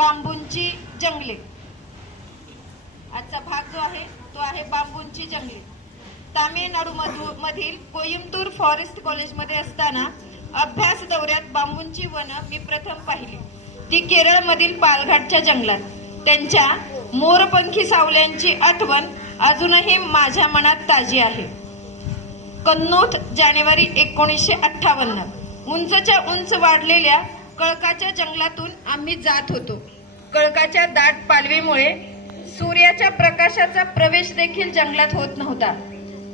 बांबूंची जंगले. आजचा भाग जो आहे तो आहे बांबूंची जंगले. तामिळनाडू मधील कोईमतूर फॉरेस्ट कॉलेजमध्ये असताना अभ्यास दौऱ्यात बांबूंची वनं मी प्रथम पाहिली. ती केरळमधील पालघाटच्या जंगलात. त्यांच्या मोरपंखी सावल्यांची आठवण अजूनही माझ्या मनात ताजी आहे. कन्नोट जानेवारी एकोणीसशे अठ्ठावन्न. उंचच्या उंच वाढलेल्या कळकाच्या जंगलातून आम्ही जात होतो. कळकाच्या दाट पालवीमुळे सूर्याच्या प्रकाशाचा प्रवेश देखील जंगलात होत नव्हता.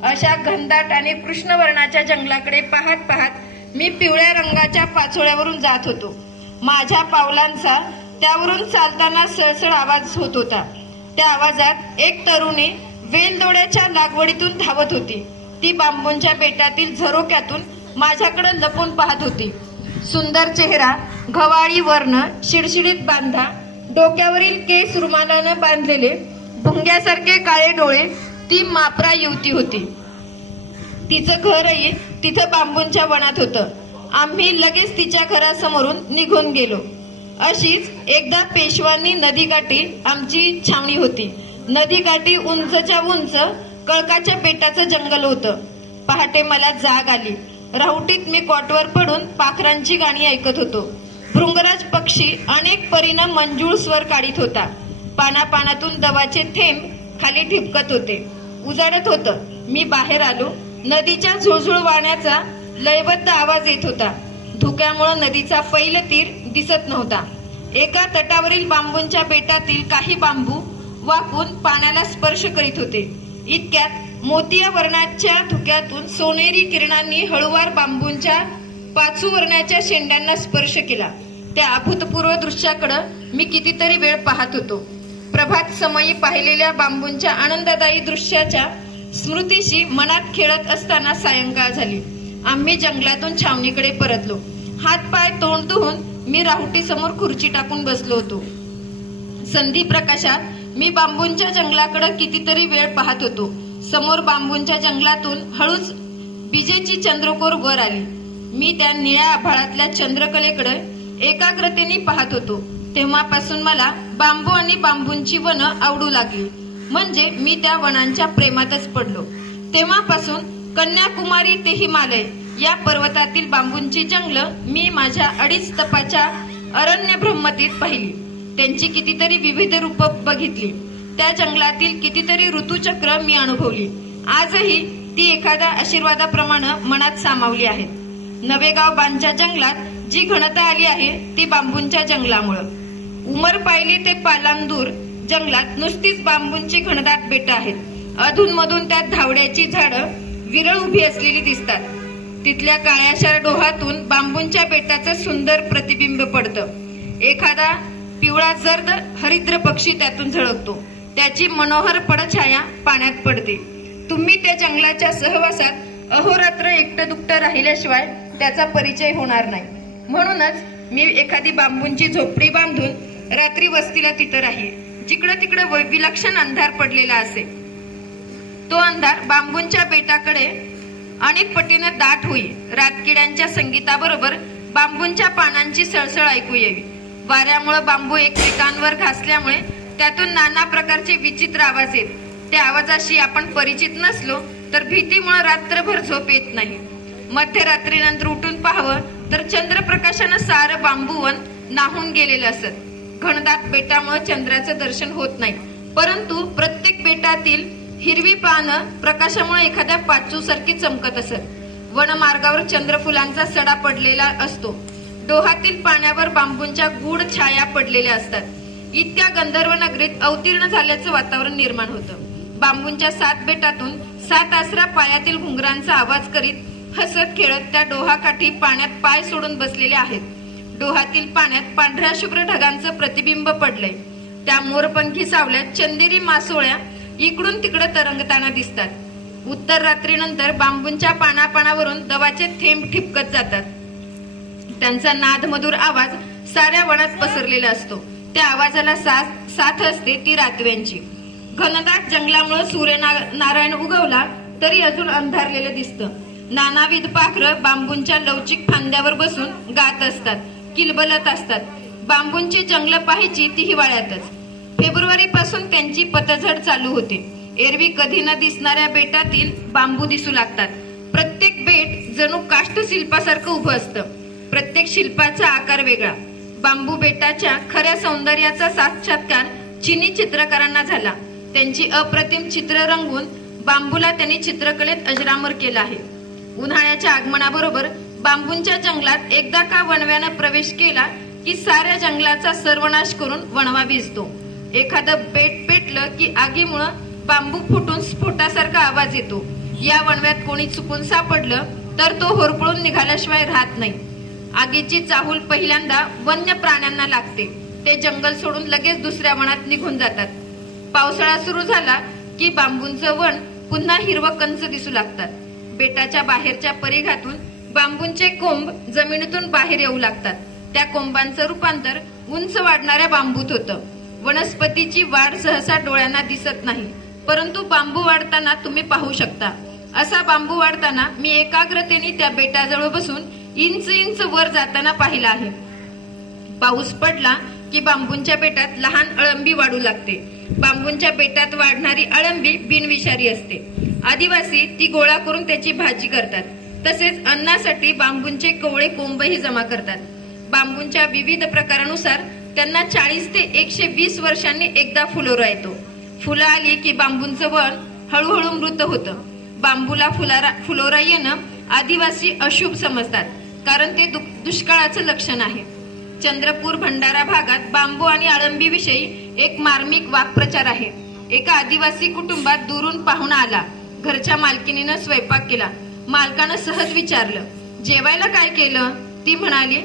अशा घनदाट आणि कृष्णवर्णाच्या जंगलाकडे पाहत पाहत मी पिवळ्या रंगाच्या पाचोळ्यावरून जात होतो. माझ्या पावलांचा त्यावरून चालताना सळसळ आवाज होत होता. त्या आवाजात एक तरुणी वेलदोड्याच्या लागवडीतून धावत होती. ती बांबूंच्या बेटातील झरोक्यातून माझ्याकडे लपून पाहत होती. सुंदर चेहरा घवाळी वर्ण शिडशिडीत बांधा डोक्यावरील केस रुमालानं बांधलेले भुंग्यासारखे काळे डोळे ती मापरा युवती होती. तिचं घरही तिथं बांबूंच्या वनात होतं. आम्ही लगेच तिच्या घरासमोरून निघून गेलो. अशीच एकदा पेशवांनी नदीकाठी आमची छावणी होती. नदीकाठी उंचच्या उंच कळकाच्या पेटाचं जंगल होतं. पहाटे मला जाग आली. राहुटीत मी कॉटवर पडून पाखरांची गाणी ऐकत होतो. भृंगराज पक्षी अनेक परीनं मंजूळ स्वर काढीत होता. पानापानातून दवाचे थेंब खाली ठिपकत होते. उजाडत होतं. मी बाहेर आलो. नदीच्या झुळझुळ वाण्याचा लयबद्ध आवाज येत होता. धुक्यामुळं नदीचा पहिलं तीर दिसत नव्हता. एका तटावरील बांबूंच्या बेटातील काही बांबू वाकून पाण्याला स्पर्श करीत होते. इतक्यात मोतिया वर्णाच्या धुक्यातून सोनेरी किरणांनी हळुवार बांबूंच्या पाचू वर्णाच्या शेंड्यांना स्पर्श केला. त्या अभूतपूर्व दृश्याकडं मी कितीतरी वेळ पाहत होतो. प्रभात समयी पाहिलेल्या बांबूंच्या आनंददायी दृश्याच्या स्मृतीशी मनात खेळत असताना सायंकाळ झाली. आम्ही जंगलातून छावणीकडे परतलो. हात पाय तोंड धुवून मी राहुटी समोर खुर्ची टाकून बसलो होतो. संधी प्रकाशात मी बांबूंच्या जंगलाकडे कितीतरी वेळ पाहत होतो. समोर बांबूंच्या जंगलातून हळूच विजेची चंद्रकोर वर आली. मी त्या निळ्या आभाळातल्या चंद्रकलेकडे एकाग्रतेने पाहत होतो. तेव्हापासून मला बांबू आणि बांबूंची वनं आवडू लागली. म्हणजे मी त्या वनांच्या प्रेमातच पडलो. तेव्हापासून कन्याकुमारी ते हिमालय या पर्वतातील बांबूंची जंगलं मी माझ्या अडीच तपाच्या अरण्य ब्रह्मतीत पाहिली. त्यांची कितीतरी विविध रूप बघितली. त्या जंगलातील कितीतरी ऋतुचक्र मी अनुभवली. आजही ती एखाद्या आशीर्वादाप्रमाणे मनात सामावली आहेत. नवेगाव बांधच्या जंगलात जी घनता आली आहे ती बांबूंच्या जंगलामुळं. उमर पायली ते पालांदूर जंगलात नुसतीच बांबूंची घनदाट बेट आहेत. अधूनमधून त्यात धावड्याची झाडं विरळ उभी असलेली दिसतात. तिथल्या काळ्याशार डोहातून बांबूंच्या बेटाचं सुंदर प्रतिबिंब पडतं. एखादा पिवळा जर्द हरिद्र पक्षी त्यातून झळकतो. त्याची मनोहर पडछाया पाण्यात पडते. तुम्ही त्या जंगलाच्या सहवासात अहोरात्र एकटं दुकटं राहिल्याशिवाय त्याचा परिचय होणार नाही. म्हणूनच मी एखादी बांबूंची झोपडी बांधून रात्री वस्तीला तिथं राहील जिकडं तिकडं विलक्षण अंधार पडलेला असे तो अंधार बांबूंच्या बेटाकडे अनेक पटीने दाट होईल. रातकिड्यांच्या संगीताबरोबर बांबूंच्या पानांची सळसळ ऐकू यावी वाऱ्यामुळे बांबू एकमेकांवर घासल्यामुळे त्यातून नाना प्रकारचे विचित्र आवाज येत. त्या आवाजाशी आपण परिचित नसलो तर भीतीमुळे रात्रभर झोप येत नाही. मध्यरात्रीनंतर उठून पाहावं तर चंद्रप्रकाशानं सारं बांबूवन नाहून गेलेलं असत. घनदाट बेटामुळे चंद्राचं दर्शन होत नाही. परंतु प्रत्येक बेटातील हिरवी पानं प्रकाशामुळे एखाद्या पाचू सारखी चमकत असत. वनमार्गावर चंद्रफुलांचा सडा पडलेला असतो. डोहातील पाण्यावर बांबूंच्या गूढ छाया पडलेल्या असतात. इतक्या गंधर्व नगरीत अवतीर्ण झाल्याचं वातावरण निर्माण होतं. बांबूंच्या सात बेटातून सात आसरा पायातील घुंगरांचा आवाज करीत हसत खेळत त्या डोहाकाठी पाण्यात पाय सोडून बसलेले आहेत. डोहातील पाण्यात पांढऱ्या शुभ्र ढगांचं प्रतिबिंब पडलंय. त्या मोरपंखी सावल्यात चंदेरी मासोळ्या इकडून तिकडे तरंगताना दिसतात. उत्तर रात्रीनंतर बांबूंच्या पानापानावरून दवाचे थेंब ठिपकत जातात. त्यांचा नादमधुर आवाज साऱ्या वनात पसरलेला असतो. त्या आवाजाला साथ साथ असते ती रातव्यांची. घनदाट जंगलामुळे सूर्यनारायण उगवला तरी अजून अंधारलेलं दिसतं. नानाविध पाखरं बांबूंच्या लवचिक फांद्यावर बसून गात असतात किलबलत असतात. बांबूंची जंगलं पाहायची ती हिवाळ्यातच. फेब्रुवारी पासून त्यांची पतझड चालू होते. एरवी कधी न दिसणाऱ्या बेटातील बांबू दिसू लागतात. प्रत्येक बेट जणू काष्ठशिल्पासारखं उभं असतं. प्रत्येक शिल्पाचा आकार वेगळा. बांबू बेटाच्या खऱ्या सौंदर्याचा साक्षात्कार चिनी चित्रकारांना झाला. त्यांची अप्रतिम चित्र रंगून बांबूला त्यांनी चित्रकलेत अजरामर केला आहे. उन्हाळ्याच्या आगमनाबरोबर बांबूंच्या जंगलात एकदा का वणव्यानं प्रवेश केला की साऱ्या जंगलाचा सर्वनाश करून वणवा भिजतो. एखादं बेट पेटलं की आगीमुळं बांबू फुटून स्फोटासारखा आवाज येतो. या वणव्यात कोणी चुकून सापडलं तर तो होरपळून निघाल्याशिवाय राहत नाही. आगीची चाहूल पहिल्यांदा वन्य प्राण्यांना लागते. ते जंगल सोडून लगेच दुसऱ्या वनात निघून जातात. पावसाळा सुरू झाला की बांबूंचं वण पुन्हा हिरवं कंच दिसू लागतात. बेटाच्या बाहेरच्या परिघातून बांबूंचे कोंब जमिनीतून बाहेर येऊ लागतात. त्या कोंबांचं रूपांतर उंच वाढणाऱ्या बांबूत होतं. वनस्पतीची वाढ सहसा डोळ्यांना दिसत नाही परंतु बांबू वाढताना तुम्ही पाहू शकता. असा बांबू वाढताना मी एकाग्रतेने त्या बेटाजवळ बसून इंच इंच वर जाताना पाहिला आहे. पाऊस पडला की बांबूंच्या बेटात लहान अळंबी वाढू लागते. बांबूंच्या बेटात वाढणारी अळंबी बिनविषारी असते. आदिवासी ती गोळा करून त्याची भाजी करतात. तसेच अन्नासाठी बांबूंचे कोवळे कोंबही जमा करतात. बांबूंच्या विविध प्रकारानुसार त्यांना चाळीस ते एकशे वीस वर्षांनी एकदा फुलोरा येतो. फुलं आली की बांबूंचं वण हळूहळू मृत होतं. बांबूला फुलारा फुलोरा येणं आदिवासी अशुभ समजतात कारण ते दुष्काळाचं लक्षण आहे. चंद्रपूर भंडारा भागात बांबू आणि आळंबी विषयी एक मार्मिक वाक्प्रचार आहे. एका आदिवासी कुटुंबात दुरून पाहुणा आला. घरच्या मालकिनीनं स्वयंपाक केला. मालकानं सहज विचारलं जेवायला काय केलं? ती म्हणाली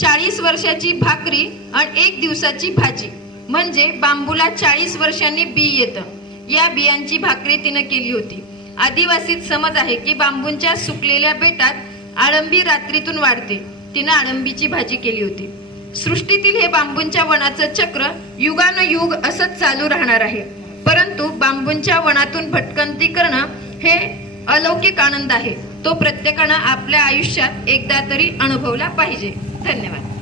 चाळीस वर्षाची भाकरी आणि एक दिवसाची भाजी. म्हणजे बांबूला चाळीस वर्षांनी बी येतं. या बियांची भाकरी तिनं केली होती. आदिवासीत समज आहे की बांबूंच्या सुकलेल्या बेटात आळंबी रात्रीतून वाढते. तिनं आळंबीची भाजी केली होती. सृष्टीतील हे बांबूंच्या वनाचं चक्र युगानुयुग असंच चालू राहणार आहे. परंतु बांबूंच्या वनातून भटकंती करणं हे अलौकिक आनंद आहे. तो प्रत्येकानं आपल्या आयुष्यात एकदा तरी अनुभवला पाहिजे. धन्यवाद.